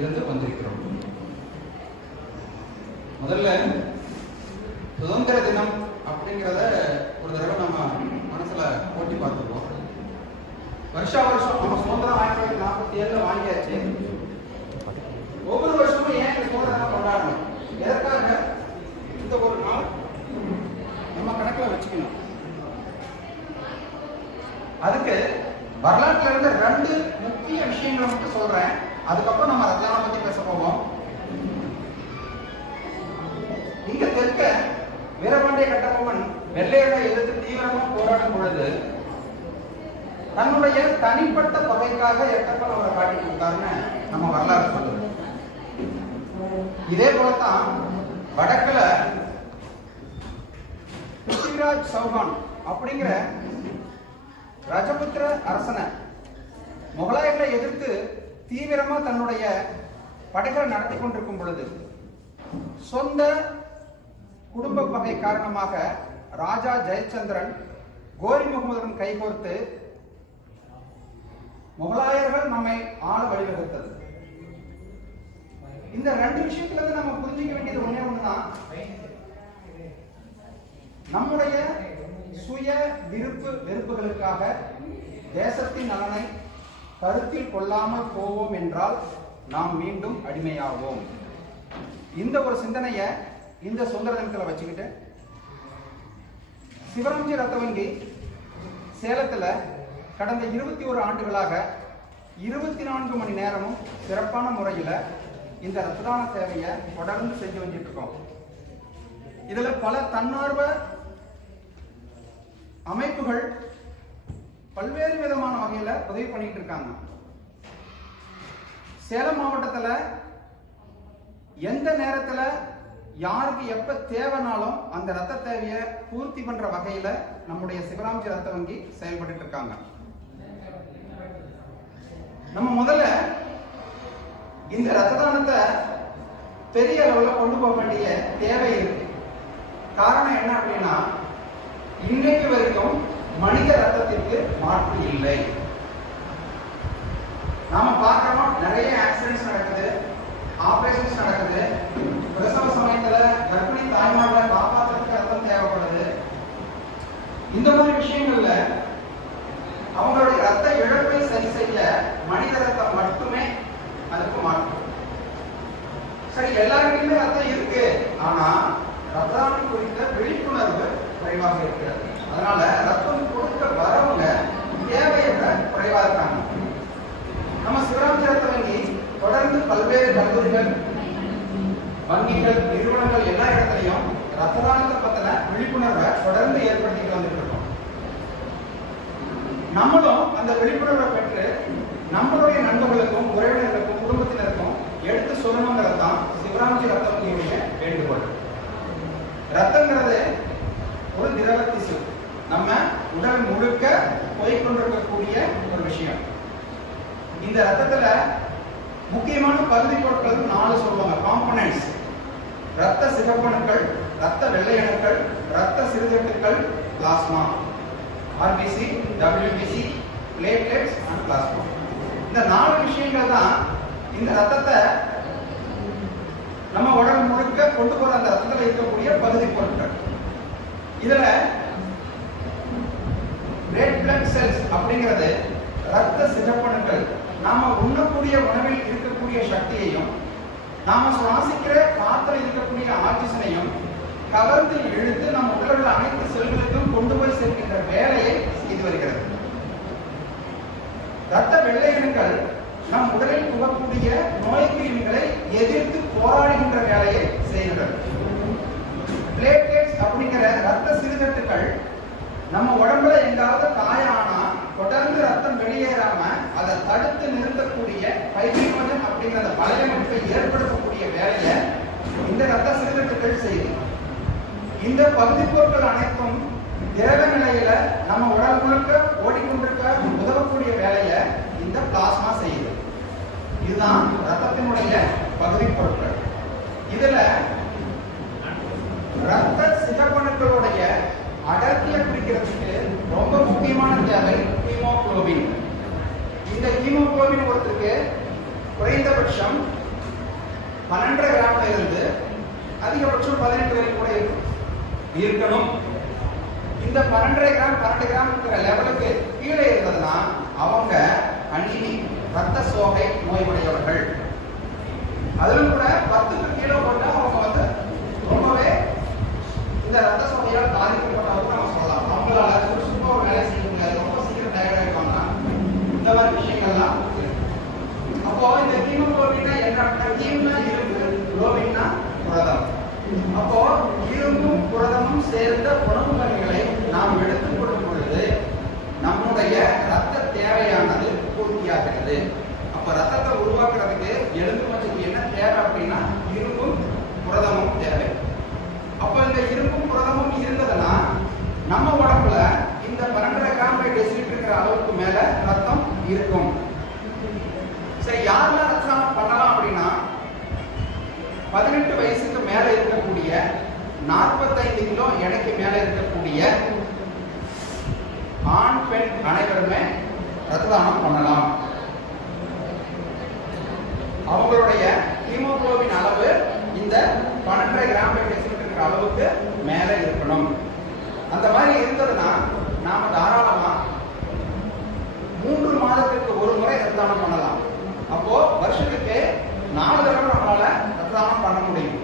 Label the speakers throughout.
Speaker 1: இருந்து வந்திருக்கிறோம். முதல்ல சுதந்திர தினம் அப்படிங்கிறத ஒரு தடவை நம்ம மனசுல போட்டி பார்த்துருவோம் வருஷா வருஷம் நம்ம சுதந்திரம் ஆயிரத்தி தொள்ளாயிரத்தி நாற்பத்தி ஏழுல வாங்கியாச்சு. ஒவ்வொரு வருஷமும் ஏன் இந்த சுதந்திரம் கொண்டாடணும்? எதற்காக? இந்த ஒரு நாள் நம்ம கணக்கில் வச்சுக்கணும். அதுக்கு வரலாற்றுல இருந்த ரெண்டு முக்கிய விஷயங்களை மட்டும் சொல்றேன். அதுக்கப்புறம் நம்ம ரத்னாவை பத்தி பேச போவோம். இங்க தெற்க வீரபாண்டிய கட்டபொம்மன் வெள்ளையரை எதிர்த்து தீவிரமா போராடும் பொழுது தன்னுடைய தனிப்பட்ட தொகைக்காக எட்டப்பன் அவரை காட்டி கொடுத்தாருன்னு நம்ம வரலாறு சொல்லுது. இதே போலத்தான் வடக்குல பிருத்திவிராஜ் சௌகான் அப்படிங்கிற ரஜபுத்திர அரசனை முகலாயர்களை எதிர்த்து தீவிரமா தன்னுடைய படைகளை நடத்தி கொண்டிருக்கும் பொழுது சொந்த குடும்ப பகை காரணமாக ராஜா ஜெயச்சந்திரன் கோரி முகமதுடன் கைகோர்த்து முகலாயர்கள் நம்மை ஆள வழிவகுத்தது. இந்த ரெண்டு விஷயத்துல இருந்து நம்ம புரிஞ்சுக்க வேண்டியது ஒண்ணே ஒண்ணுதான். நம்முடைய சுய விருப்பு வெறுப்புகளுக்காக தேசத்தின் நலனை கருத்தில் கொள்ளாமல் போவோம் என்றால் நாம் மீண்டும் அடிமையாவோம். இந்த ஒரு சிந்தனையை இந்த சுதந்திர தினத்தில் வச்சுக்கிட்டு சிவராம்ஜி ரத்தவங்கி சேலத்தில் கடந்த இருபத்தி ஒரு ஆண்டுகளாக இருபத்தி நான்கு மணி நேரமும் சிறப்பான முறையில் இந்த ரத்ததான சேவையை தொடர்ந்து செஞ்சு வந்துட்டு இருக்கோம் இதில் பல தன்னார்வ அமைப்புகள் பல்வேறு விதமான வகையில உதவி பண்ணிட்டு இருக்காங்க. சேலம் மாவட்டத்தில் எந்த நேரத்தில் யாருக்கு எப்ப தேவைனாலும் அந்த ரத்த தேவையை பூர்த்தி பண்ற வகையில நம்முடைய சிவராம்ஜி ரத்த வங்கி செயல்பட்டு இருக்காங்க. நம்ம முதல்ல இந்த ரத்த தானத்தை பெரிய அளவில் கொண்டு போக வேண்டிய தேவை இருக்கு. காரணம் என்ன அப்படின்னா இன்றைக்கு வரைக்கும் மனித ரத்தத்திற்கு மாற்று இல்லை. நாம பார்க்கிறோம் நிறைய ஆக்சிடென்ட்ஸ் நடக்குது ஆபரேஷன்ஸ் நடக்குது பிரசவ சமயத்துல கர்ப்பிணி தாய்மார்களை காப்பாற்றுறதுக்கு ரத்தம் தேவைப்படுது இந்த மாதிரி விஷயங்கள்ல அவங்களுடைய ரத்த இழப்பை சரி செய்ய மனித ரத்தம் மட்டுமே அதுக்கு மாற்று சரி எல்லாருக்குமே ரத்தம் இருக்கு ஆனா ரத்தம் குறித்த விழிப்புணர்வு குறைவாக இருக்கிறது அதனால ரத்தம் கொடுக்க வரவங்க தேவையை விட குறைவா இருக்காங்க நம்ம சிவராம ரத்த வங்கி தொடர்ந்து கல்லூரிகள் வங்கிகள் நிறுவனங்கள் எல்லா இடத்துலையும் ரத்த தானத்தை பத்தின விழிப்புணர்வை தொடர்ந்து ஏற்படுத்திட்டு வந்துட்டு இருக்கோம். நம்மளும் அந்த விழிப்புணர்வை பெற்று நம்மளுடைய நண்பர்களுக்கும் உறவினர்களுக்கும் குடும்பத்தினருக்கும் எடுத்து சொல்லணுங்கிறது தான் சிவராம்ஜி ரத்த வங்கியுடைய வேண்டுகோள். ரத்தங்கிறது ஒரு திரவ திசு நம்ம உடல் முழுக்க போய்கொண்டிருக்கக்கூடிய ஒரு விஷயம். இந்த ரத்தத்துல முக்கியமான பகுதி பொருட்கள் நாலு சொல்லுவாங்க காம்பனன்ட்ஸ் ரத்த சிவப்பணுக்கள் ரத்த வெள்ளையணுக்கள் ரத்த சிறுதட்டுக்கள் plasma RBC WBC platelets and plasma இந்த நாலு விஷயங்கள் தான் இந்த ரத்தத்தை நம்ம உடம்பு முழுக்க கொண்டு போற அந்த ரத்தத்தில் இருக்கக்கூடிய பகுதி பொருட்கள். இதுல ரெட் பிளட் செல்ஸ் அப்படிங்கிறது ரத்த சிகப்பணுக்கள். நாம உண்ணக்கூடிய உணவில் இருக்கக்கூடிய சக்தியையும் நாம சுவாசிக்கிற காத்துல இருக்கக்கூடிய ஆக்சிஜனையும் கவர்ந்து இழுத்து நம் உடலுள்ள உள்ள அனைத்து செல்களுக்கும் கொண்டு போய் சேர்க்கின்ற வேலையை செய்து வருகிறது. ரத்த வெள்ளையணுக்கள் நம் உடலில் புகக்கூடிய நோய் கிருமிகளை எதிர்த்து போராடுகின்ற வேலையை செய்கிறது பிளேட்லெட்ஸ் அப்படிங்கிற ரத்த சிறுதட்டுக்கள் நம்ம உடம்புல எங்காவது காயானா தொடர்ந்து ரத்தம் வெளியேறாம அதை தடுத்து நிறுத்தக்கூடிய பைபிரிமோஜன் அப்படிங்கிற பழைய வலையமைப்பை இந்த ரத்த சிறுதட்டுக்கள் செய்யுது இந்த பகுதி பொருட்கள் அனைத்தும் திரவ நிலையில நம்ம உடல் முழுக்க ஓடிக்கொண்டிருக்க உதவக்கூடிய வேலையை இந்த பிளாஸ்மா செய்யுது. இதுதான் ரத்தத்தினுடைய பகுதி பொருட்கள். இதுல ரத்த சிகப்பணுக்களுடைய அடர்த்தியை குறிக்கிறதுக்கு ரொம்ப முக்கியமான தேவை ஹீமோக்ளோபின். இந்த ஹீமோக்ளோபின் ஒருத்தருக்கு குறைந்தபட்சம் பன்னெண்டரை கிராம்ல இருந்து அதிகபட்சம் பதினெட்டு வரைக்கும் கூட இருக்கும். இருக்கணும். இந்த பன்னெண்டரை கிராம் பன்னெண்டு கிராம்ங்கிற லெவலுக்கு கீழே இருந்ததுன்னா அவங்க அணினி ரத்த சோகை நோயுடையவர்கள் அதிலும் கூட பத்துக்கு கீழே போட்டா அவங்க வந்து ரொம்பவே இந்த ரத்த சோகையால் பாதிக்கப்பட்டவங்க நம்ம சொல்லலாம் அவங்களால சுறுசுறுப்பா ஒரு வேலை செய்ய முடியாது ரொம்ப சீக்கிரம் டயர்ட் ஆயிடுவாங்க இந்த மாதிரி விஷயங்கள்லாம் இருக்கு. அப்போ இந்த ஹீமோகுளோபின்னா என்ன அப்படின்னா ஹீம்னா இரும்பு குளோபின்னா புரதம் அப்போ இரும்பும் புரதமும் சேர்ந்த உணவு வகைகளை நாம் எடுத்துக்கொள்ளும் பொழுது நம்முடைய ரத்த தேவையானது பூர்த்தியாகிறது அப்ப ரத்தத்தை உருவாக்குறதுக்கு எலும்பு மஞ்சளுக்கு என்ன தேவை அப்படின்னா இரும்பும் புரதமும் தேவை அப்ப இந்த இரும்பும் புரதமும் இருந்ததுன்னா நம்ம உடம்புல இந்த பன்னெண்டரை கிராம் பை டெசிலிட்டர் அளவுக்கு மேல ரத்தம் இருக்கும். சரி யாரெல்லாம் ரத்த பண்ணலாம் அப்படின்னா பதினெட்டு வயசுக்கு மேல இருக்கக்கூடிய நாற்பத்தைந்து கிலோ எடைக்கு மேல இருக்கக்கூடிய ஆண் பெண் அனைவருமே ரத்ததானம் பண்ணலாம். அவங்களுடைய ஹீமோகுளோபின் அளவு இந்த பன்னெண்டரை கிராம் பை டெசிலிட்டர் அளவுக்கு மேல இருக்கணும். அந்த மாதிரி இருந்ததுன்னா நாம தாராளமா மூன்று மாதத்திற்கு ஒரு முறை ரத்த தானம் பண்ணலாம். அப்போ வருஷத்துக்கு நாலு தடவை நம்மளால ரத்த தானம் பண்ண முடியும்.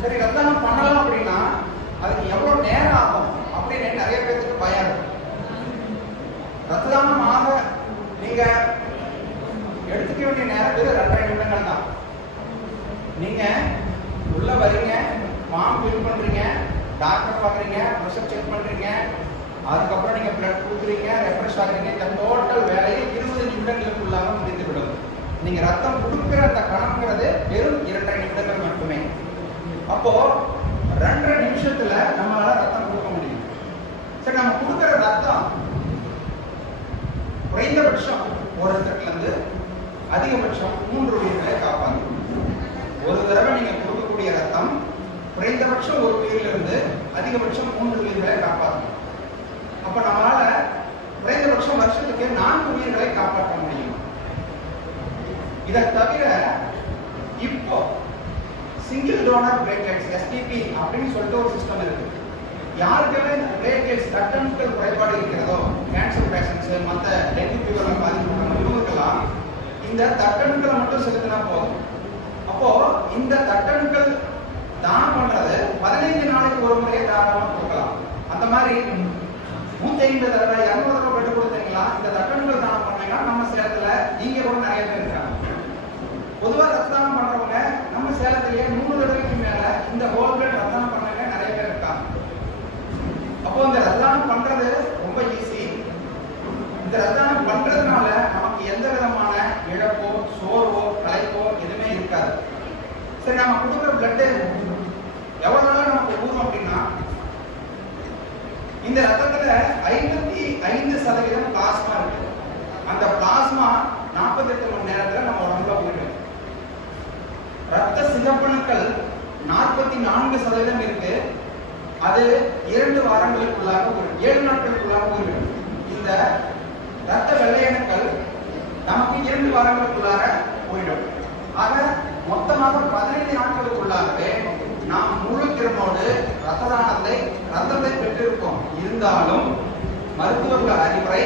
Speaker 1: சரி ரத்த தானம் பண்ணலாம் அப்படின்னா அதுக்கு எவ்வளவு நேரம் ஆகும் அப்படின்னு நிறைய பேருக்கு பயம் இருக்கு. ரத்த தானம் ஆக நீங்க எடுத்துக்க வேண்டிய நேரம் வெறும் ரெண்டரை நிமிடங்கள் தான். நீங்க உள்ள வரீங்க ஃபார்ம் ஃபில் பண்றீங்க டாக்டர் பார்க்குறீங்க ப்ரெஷர் செக் பண்றீங்க அதுக்கப்புறம் நீங்க பிளட் கொடுக்குறீங்க ரெஃப்ரெஷ் ஆகுறீங்க. இந்த டோட்டல் வேலையை இருபது நிமிடங்களுக்குள்ளாக முடிந்துவிடும் நீங்க ரத்தம் கொடுக்குற அந்த கணக்குங்கிறது வெறும் இரண்டரை நிமிடங்கள் மட்டுமே. அப்போ ரெண்டரை நிமிஷத்துல நம்மளால ரத்தம் கொடுக்க முடியும். சரி நம்ம கொடுக்குற ரத்தம் குறைந்தபட்சம் ஒரு இடத்துல இருந்து அதிகபட்சம் மூன்று உயிர்களை காப்பாங்க ஒரு தடவை நீங்க கொடுக்கக்கூடிய ரத்தம் குறைந்தபட்சம் ஒரு உயிரிலிருந்து அதிகபட்சம் மூன்று உயிர்களை காப்பாற்றும் அப்ப நம்மளால குறைந்தபட்சம் வருஷத்துக்கு நான்கு உயிர்களை காப்பாற்ற முடியும். இதை தவிர இப்போ சிங்கிள் டோனர் பிளேட்லெட்ஸ் எஸ்டிபி அப்படின்னு சொல்லிட்டு ஒரு சிஸ்டம் இருக்கு. யாருக்கெல்லாம் இந்த பிளேட்லெட்ஸ் கட்டணுக்கள் குறைபாடு இருக்கிறதோ கேன்சர் பேஷண்ட்ஸ் மற்ற டெங்கு ஃபீவர்ல பாதிக்கப்பட்ட இவங்களுக்கெல்லாம் இந்த தட்டணுக்களை மட்டும் செலுத்தினா போதும். அப்போ இந்த தட்டணுக்கள் தானம் பண்றது பதினைந்து நாளைக்கு ஒரு முறையை தாராளமா கொடுக்கலாம். அந்த மாதிரி நூத்தி ஐம்பது தடவை இரநூறு தடவை பெற்று கொடுத்தீங்களா? இந்த தட்டணுக்கள் தானம் பண்ணீங்கன்னா நம்ம சேலத்துல நீங்க கூட நிறைய பேர் இருக்காங்க. பொதுவா ரத்தானம் பண்றவங்க நம்ம சேலத்திலேயே மூணு தடவைக்கு மேல இந்த ஹோல் பிளட் ரத்தானம் பண்ணவங்க நிறைய பேர் இருக்காங்க. அப்போ இந்த ரத்தானம் பண்றது ரொம்ப ஈஸி இந்த ரத்தானம் பண்றதுனால நமக்கு எந்த விதமான இழப்போ சோர்வோ களைப்போ எதுவுமே இருக்காது. சரி நம்ம கொடுக்குற பிளட்டு எவ்வளவு நாளா நமக்கு ஊறும் அப்படின்னா இந்த ரத்தத்துல ஐம்பத்தி ஐந்து சதவீதம் பிளாஸ்மா இருக்கு. அந்த பிளாஸ்மா நாற்பத்தெட்டு மணி நேரத்துல நம்ம உடம்புல போயிடும். ரத்த சிகப்பணுக்கள் நாற்பத்தி நான்கு சதவீதம் இருக்கு. அது இரண்டு வாரங்களுக்குள்ளாக ஒரு ஏழு நாட்களுக்குள்ளாக போய்விடும் இந்த ரத்த வெள்ளையணுக்கள் நமக்கு இரண்டு வாரங்களுக்குள்ளாக போயிடும். ஆக மொத்தமாக பதினைந்து நாட்களுக்குள்ளாகவே நாம் முழு ரத்ததானத்தை ரத்தத்தை பெற்றிருக்கோம் இருந்தாலும் மருத்துவர்கள் அறிவுரை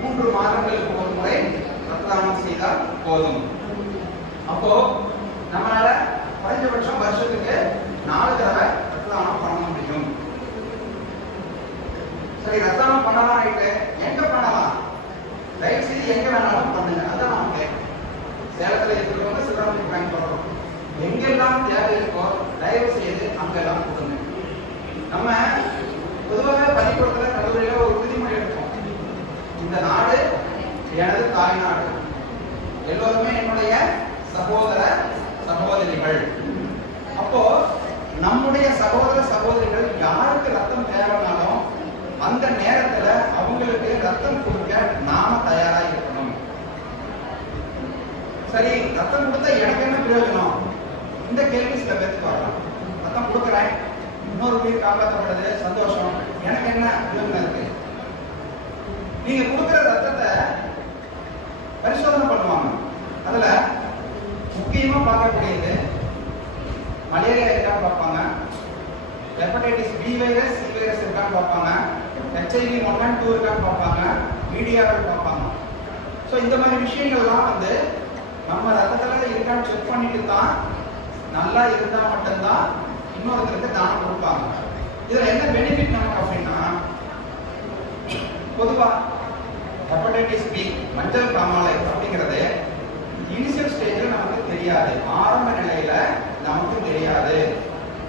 Speaker 1: மூன்று மாதங்களுக்கு ஒரு முறை ரத்ததானம் செய்தால் போதும். அப்போ நம்மளால குறைஞ்சபட்சம் வருஷத்துக்கு நாலு தடவை ரத்ததானம் பண்ண முடியும். சரி ரத்ததானம் பண்ணலாம் எங்க பண்ணலாம்? தயவு செய்து எங்க வேணாலும் பண்ணுங்க. அதான் நான் கேட்கிறேன் சேலத்துல இருக்கிறவங்க சிவராமன் பயன்படுறோம் எங்கெல்லாம் தேவை இருக்கோ தயவு செய்து அங்கெல்லாம் கொடுங்க நம்ம பொதுவாக பள்ளிக்கூடத்துல கல்லூரியில ஒரு உறுதிமொழி எடுப்போம். இந்த நாடு எனது தாய்நாடு. எல்லோருமே என்னுடைய சகோதர சகோதரிகள். அப்போ நம்முடைய சகோதர சகோதரிகள் யாருக்கு ரத்தம் தேவைனாலும் அந்த நேரத்துல அவங்களுக்கு ரத்தம் கொடுக்க நாம தயாரா இருக்கணும். சரி ரத்தம் கொடுத்தா எனக்கு என்ன பிரயோஜனம்? இந்த கேள்வி சில பேருக்கு வரலாம். ரத்தம் கொடுக்குறேன். இன்னொரு உயிர் காப்பாற்றப்படுது சந்தோஷம். எனக்கு என்ன பிரயோஜனம் இருக்கு? நீங்க கொடுக்குற ரத்தத்தை பரிசோதனை பண்ணுவாங்க. அதுல முக்கியமா பார்க்கக்கூடியது மலேரியா இருக்கான்னு பார்ப்பாங்க. Hepatitis B virus C virus இருக்கான்னு பார்ப்பாங்க. ஹெச்ஐவி ஒன் அண்ட் டூ இருக்கான்னு பார்ப்பாங்க. மீடியாவில் பார்ப்பாங்க. ஸோ இந்த மாதிரி விஷயங்கள்லாம் வந்து நம்ம ரத்தத்தில் இருக்கான்னு செக் பண்ணிட்டு தான் நல்லா இருந்தால் மட்டும்தான் இன்னொருத்தருக்கு தானம் கொடுப்பாங்க. இதில் என்ன பெனிஃபிட் நமக்கு அப்படின்னா பொதுவாக ஹெப்படைட்டிஸ் பி மஞ்சள் காமாலை அப்படிங்கிறது இனிஷியல் ஸ்டேஜில் நமக்கு தெரியாது. ஆரம்ப நிலையில நமக்கு தெரியாது.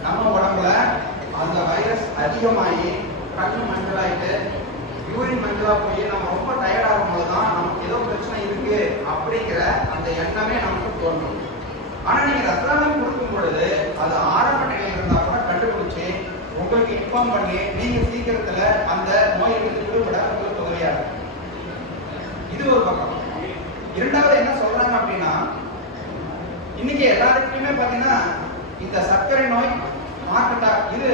Speaker 1: நம்ம உடம்புல அந்த வைரஸ் அதிகமாகி கண்ணு மஞ்சளாயிட்டு யூரின் மஞ்சளா போய் நம்ம ரொம்ப டயர்டாகும் போது தான் நமக்கு ஏதோ பிரச்சனை இருக்கு அப்படிங்கிற அந்த எண்ணமே நமக்கு தோன்றும். ஆனா நீங்க ரத்ததானம் கொடுக்கும் பொழுது அது ஆரம்ப நிலையில இருந்தா கூட கண்டுபிடிச்சு உங்களுக்கு இன்ஃபார்ம் பண்ணி நீங்க சீக்கிரத்துல அந்த நோயிலிருந்து விடுபட உங்களுக்கு உதவியா இருக்கும். இது ஒரு பக்கம். இரண்டாவது என்ன சொல்றாங்க அப்படின்னா இன்னைக்கு எல்லாருக்குமே பாத்தீங்கன்னா இந்த சர்க்கரை நோய் மார்க்கெட்டா இது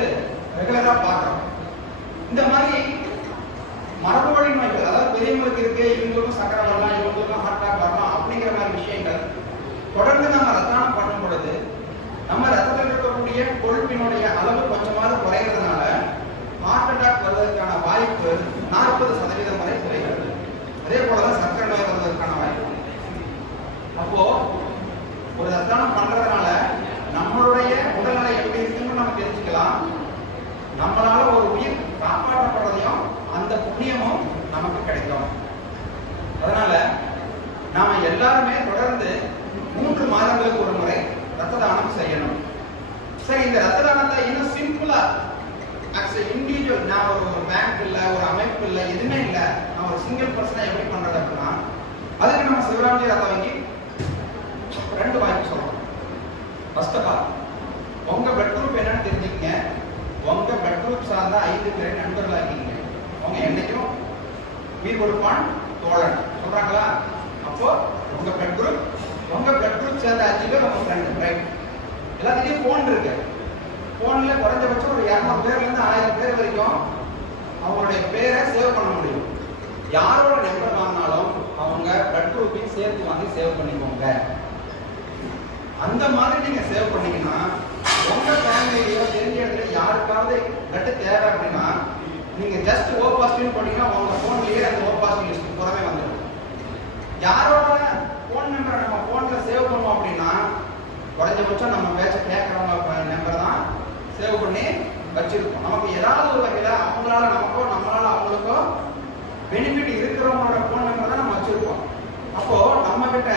Speaker 1: ரெகுலரா பார்க்கறோம். இந்த மாதிரி மரபு வழி நோய்கள் அதாவது பெரியவங்களுக்கு இருக்கு இவங்களுக்கும் சக்கரை வாய்ப்பு நாற்பது சதவீதம் அதுக்கு நம்ம சிவராமஜி ரெண்டு வாய்ப்பு சொல்றோம். ஃபர்ஸ்ட் ஆஃப் ஆல் உங்க பிளட் குரூப் என்னன்னு தெரிஞ்சுக்கங்க. உங்க பிளட் குரூப் சார்ந்த ஐந்து பேரை நண்பர்களா இருக்கீங்க அவங்க என்னைக்கும் உயிர் கொடுப்பான் தோழன். சொல்றாங்களா? அப்போ உங்க பிளட் குரூப் உங்க பிளட் குரூப் சேர்ந்த அஞ்சு பேர் உங்க ஃப்ரெண்ட் ரைட் எல்லாத்துலயும் ஃபோன் இருக்கு. ஃபோன்ல குறைஞ்சபட்சம் ஒரு இரநூறு பேர்ல இருந்து ஆயிரம் பேர் வரைக்கும் அவங்களுடைய பேரை சேவ் பண்ண முடியும். யாரோட நம்பர் வாங்கினாலும் அவங்க பிளட் குரூப்பையும் சேர்த்து வாங்கி சேவ் பண்ணிக்கோங்க. அந்த மாதிரி நீங்க சேவ் பண்ணீங்கன்னா உங்க ஃபேமிலியோ தெரிஞ்ச இடத்துல யாருக்காவது பிளட் தேவை அப்படின்னா நீங்க ஜஸ்ட் ஓ பாசிட்டிவ் பண்ணீங்கன்னா உங்க போன்லயே அந்த ஓ பாசிட்டிவ் லிஸ்ட் பூராமே வந்துடும். யாரோட ஃபோன் நம்பரை நம்ம போன்ல சேவ் பண்ணோம் அப்படின்னா குறைஞ்சபட்சம் நம்ம பேச்ச கேட்கறவங்க நம்பர் தான் சேவ் பண்ணி வச்சிருக்கோம் நமக்கு ஏதாவது ஒரு வகையில அவங்களால நமக்கோ நம்மளால அவங்களுக்கோ பெனிஃபிட் இருக்கிறவங்களோட ஃபோன் நம்பர் தான் நம்ம வச்சிருக்கோம். அப்போ நம்ம கிட்ட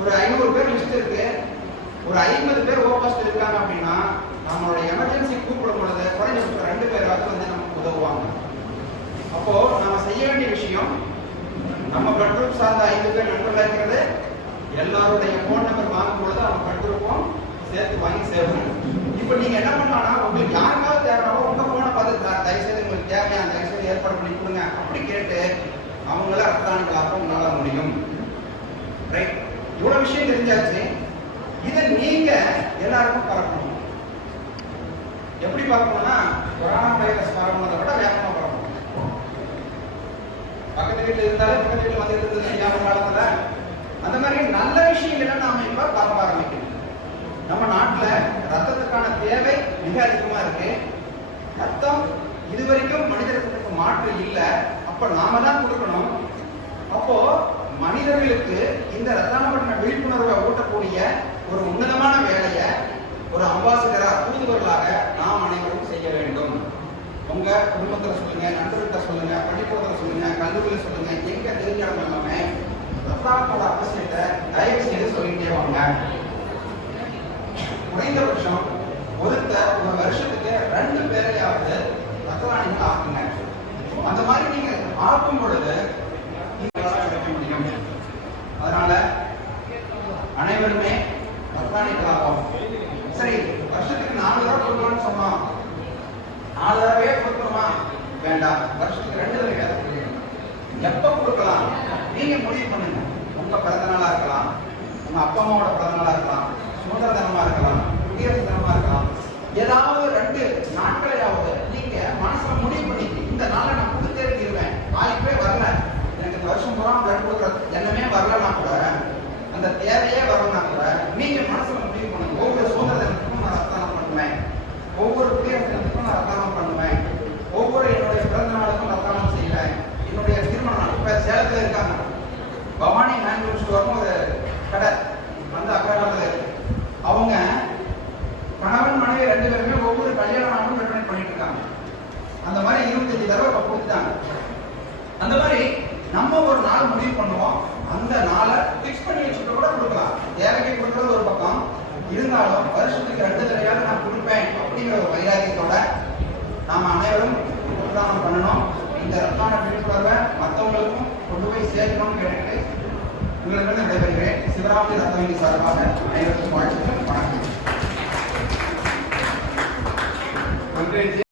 Speaker 1: ஒரு ஐநூறு பேர் லிஸ்ட் இருக்கு. ஒரு ஐம்பது பேர் ஓபாஸ்ட் இருக்காங்க அப்படின்னா நம்மளோட எமர்ஜென்சி கூப்பிடும் பொழுது குறைஞ்சபட்சம் ரெண்டு பேராவது வந்து நமக்கு உதவுவாங்க. அப்போ நம்ம செய்ய வேண்டிய விஷயம் நம்ம பெட்ரூம் சார்ந்த ஐந்து பேர் நண்பர்களாக இருக்கிறது. எல்லாருடைய ஃபோன் நம்பர் வாங்கும் பொழுது அவங்க பிளட் சேர்த்து வாங்கி சேர்க்கணும் இப்போ நீங்க என்ன பண்ணலாம்னா உங்களுக்கு யாருக்காவது தேவைனாலும் உங்க போனை பார்த்து தயவு செய்து உங்களுக்கு தேவையான தயவு செய்து ஏற்பாடு பண்ணி கொடுங்க. அப்படி கேட்டு அவங்கள ரத்தானுக்களாக உங்களால முடியும். ரைட் இவ்வளவு விஷயம் தெரிஞ்சாச்சு. இதை நீங்க எல்லாருக்கும் பரப்பணும். எப்படி பார்க்கணும்னா கொரோனா வைரஸ் பரவுனதை விட வேகமா பரவணும் பக்கத்து வீட்டுல இருந்தாலே பக்கத்து வீட்டுல வந்துட்டு இருந்தது ஞாபகம் காலத்துல? அந்த மாதிரி நல்ல விஷயங்களை நாம இப்ப பார்க்க ஆரம்பிக்கணும். நம்ம நாட்டுல ரத்தத்துக்கான தேவை மிக அதிகமா இருக்கு. ரத்தம் இதுவரைக்கும் மனித ரத்தத்துக்கு மாற்று இல்லை. அப்ப நாம தான் கொடுக்கணும். அப்போ மனிதர்களுக்கு இந்த ரத்தான விழிப்புணர்வை ஊட்டக்கூடிய ஒரு உன்னதமான வேலையை ஒரு அம்பாசிடரா தூதுவர்களாக நாம் அனைவரும் செய்ய வேண்டும். உங்க குடும்பத்துல சொல்லுங்க நண்பர்கிட்ட சொல்லுங்க பள்ளிக்கூடத்துல சொல்லுங்க கல்லூரியில சொல்லுங்க எங்க தெரிஞ்ச எல்லாமே ரத்தானத்தோட அவசியத்தை தயவு செய்து சொல்லிட்டே வாங்க. குறைந்தபட்சம் ஒருத்தர் ஒரு வருஷத்துக்கு ரெண்டு பேரையாவது ரத்ததானிகள் ஆக்குங்க அந்த மாதிரி நீங்க ஆக்கும் பொழுது நீங்களால கிடைக்க முடியும்? அதனால அனைவருமே ரத்தானிகளாகும் சரி வருஷத்துக்கு நாலு தடவை கொடுக்கலாம்னு சொன்னோம். நாலு தடவையே கொடுக்கணுமா? வேண்டாம். வருஷத்துக்கு ரெண்டு தடவை எப்ப கொடுக்கலாம்? நீங்க முடிவு பண்ணுங்க. உங்க பிறந்த நாளா இருக்கலாம். உங்க அப்பா அம்மாவோட ஒரு எண்ணமே வரலன்னா கூட அந்த தேவையே வரலன்னா கூட நீங்க மனசுல முடிவு பண்ணுங்க ஒவ்வொரு சுதந்திரத்திற்கும் நான் அர்த்தானம் பண்ணுவேன். ஒவ்வொரு குடியரசினத்துக்கும் நான் ரத்தானம் பண்ணுவேன். ஒவ்வொரு என்னுடைய பிறந்த நாளுக்கும் ரத்தானம் செய்யறேன் என்னுடைய திருமண நாள் இப்ப சேலத்துல இருக்காங்க. பவானி மேன்கூர் ஸ்டோர்னு ஒரு கடை வந்து அக்காலத்துல இருக்கு அவங்க கணவன் மனைவி ரெண்டு பேருமே ஒவ்வொரு கல்யாண நாளும் ரெக்கமெண்ட் பண்ணிட்டு இருக்காங்க. அந்த மாதிரி இருபத்தஞ்சு தடவை இப்போ கொடுத்தாங்க அந்த மாதிரி நம்ம ஒரு நாள் முடிவு பண்ணுவோம். அந்த நாளை ஃபிக்ஸ் பண்ணி வச்சுட்டு கூட கொடுக்கலாம். தேவைக்கு கொடுக்கறது ஒரு பக்கம். இருந்தாலும் வருஷத்துக்கு ரெண்டு தடையாவது நான் கொடுப்பேன் அப்படிங்கிற ஒரு வைராக்கியத்தோட நாம் அனைவரும் ரத்ததானம் பண்ணணும். இந்த ரத்தான விழிப்புணர்வை மற்றவங்களுக்கும் கொண்டு போய் சேர்க்கணும்னு கேட்டுட்டு உங்களுக்கு விடைபெறுகிறேன். சிவராமி ரத்தவங்கி சார்பாக அனைவருக்கும் வாழ்த்துக்கள். வணக்கம்.
Speaker 2: நன்றி